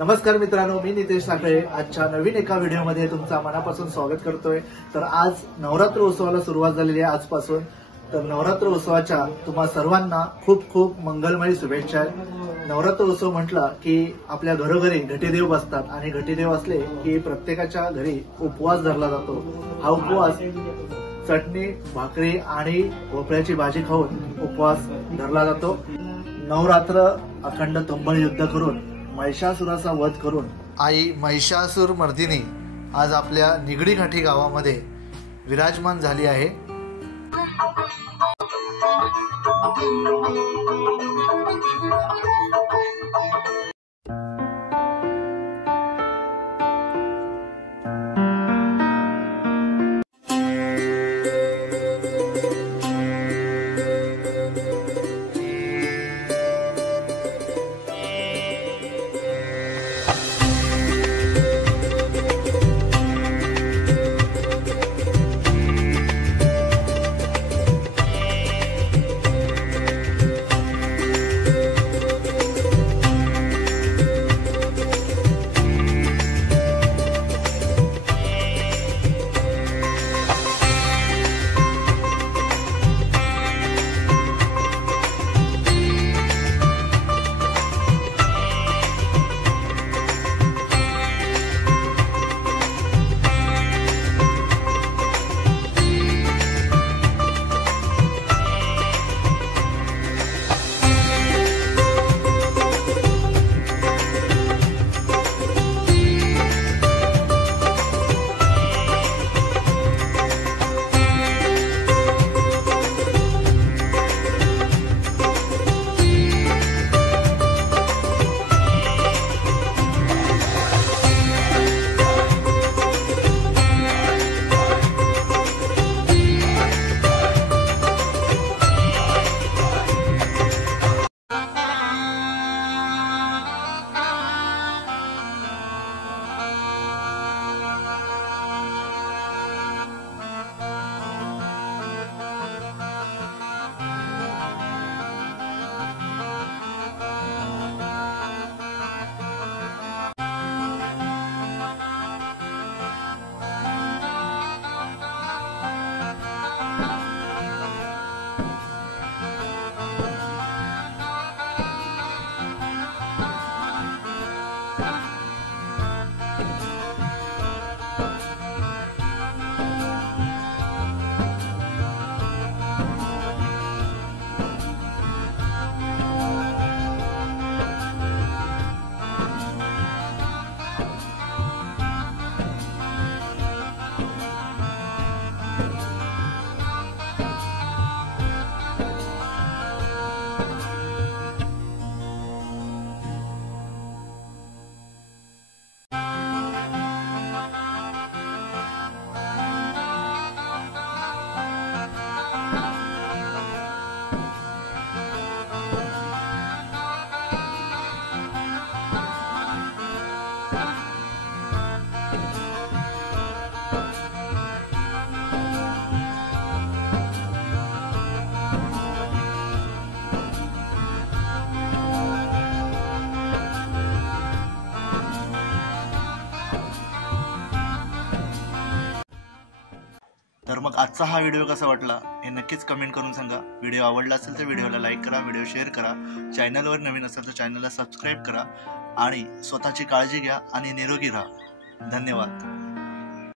नमस्कार मित्रांनो, मी नितेश साखळे आजच्या नवीन एका व्हिडिओमध्ये तुमचं मनापासून स्वागत करतोय। तर आज नवरात्र उत्सवाला सुरुवात झालेली आहे आजपासून। तर नवरात्र उत्सवाच्या तुम्हा सर्वांना खूप खूप मंगलमय शुभेच्छा। नवरात्र उत्सव म्हटलं की आपल्या घरोघरी घटीदेव बसतात आणि घटीदेव असले की प्रत्येकाच्या घरी उपवास धरला जातो। हा उपवास चटणी, भाकरी आणि भोपळ्याची भाजी खाऊन उपवास धरला जातो। नवरात्र अखंड तंबळ युद्ध करून महिषासुराचा वध करून आई महिषासुर मर्दिनी आज आपल्या निगडी घाटी गावामध्ये विराजमान झाली आहे। तर मग आजचा हा व्हिडिओ कसा वाटला हे नक्कीच कमेंट करून सांगा। व्हिडिओ आवडला असेल तर व्हिडिओला लाईक करा, व्हिडिओ शेअर करा, चॅनलवर नवीन असेल तर चॅनलला सबस्क्राईब करा आणि स्वतःची काळजी घ्या आणि निरोगी राहा। धन्यवाद।